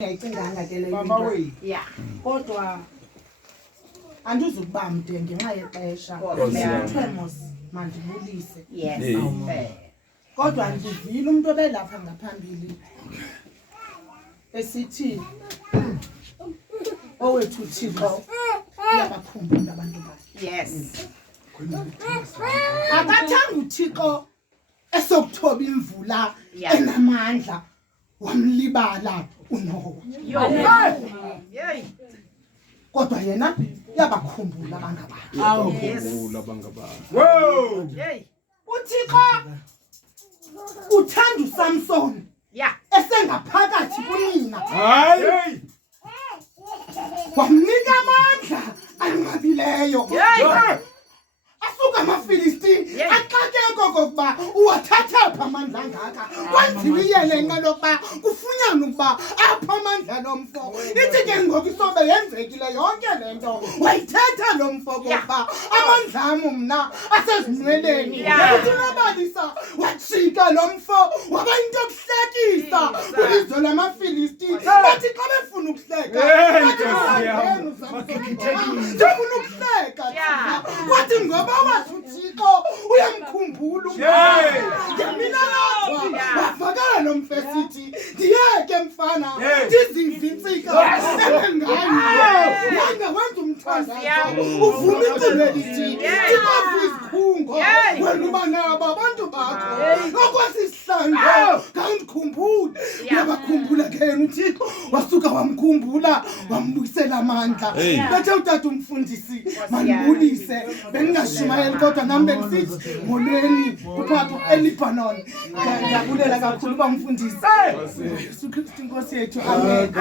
ngiyayicinganga ke le Mama into. we. Yeah. Kodwa andizukuba mde ngenxa yexesha. Mos mandibulise. Yes. Kodwa ndivile umuntu obelapha ngaphambili esithi owethu uThixo uyabakhumbula abantu bakhe. Yes. Akathanga uThixo esokuthoba imvula enamandla wamlibala uNowa. Yey. Kodwa yena uyabakhumbula abangabakhe. Whoa! Yey. uThixo uthanda uSamson. Yeah. Esengaphakathi kunina. Hayi! Wamnika amandla anqabileyo. Asuka amaFilisti axakeke kokuba uwathatha apha amandla angaka. Kwenziwe iyelenqa lokuba kufunyanwa ukuba apha amandla lomfo. Ithi ke ngoku isobe yenzekile yonke lento. Wayithetha lo mfo kokuba amandla ami mna asezinweleni. Uthinabalisa wajika lo mfo waba into yokuhlekisa kwizwe lamaFilisti. Bathi xa befuna ukuhleka ndifuna ukuhleka. Kwathi ngoba wathi uThixo uyamkhumbula ngemina lapha wavakala lo mfesithi ndiyeke mfana ndizive intsika engayo wenza umthandazo uvuma icebo elithi Thixo izikhungo wena uba nabo abantu bakho okwasihlandlo ngandikhumbula. Uyabakhumbula ke yena uThixo wasuka wamkhumbula wambuyisela amandla. Bethe utata umfundisi mandibulise bengingashumayeli kodwa nami bengisithi molweni uphapha eLebanon. Ngiyabulela kakhulu bamfundisi. Yesu Kristu Inkosi yethu. Amen.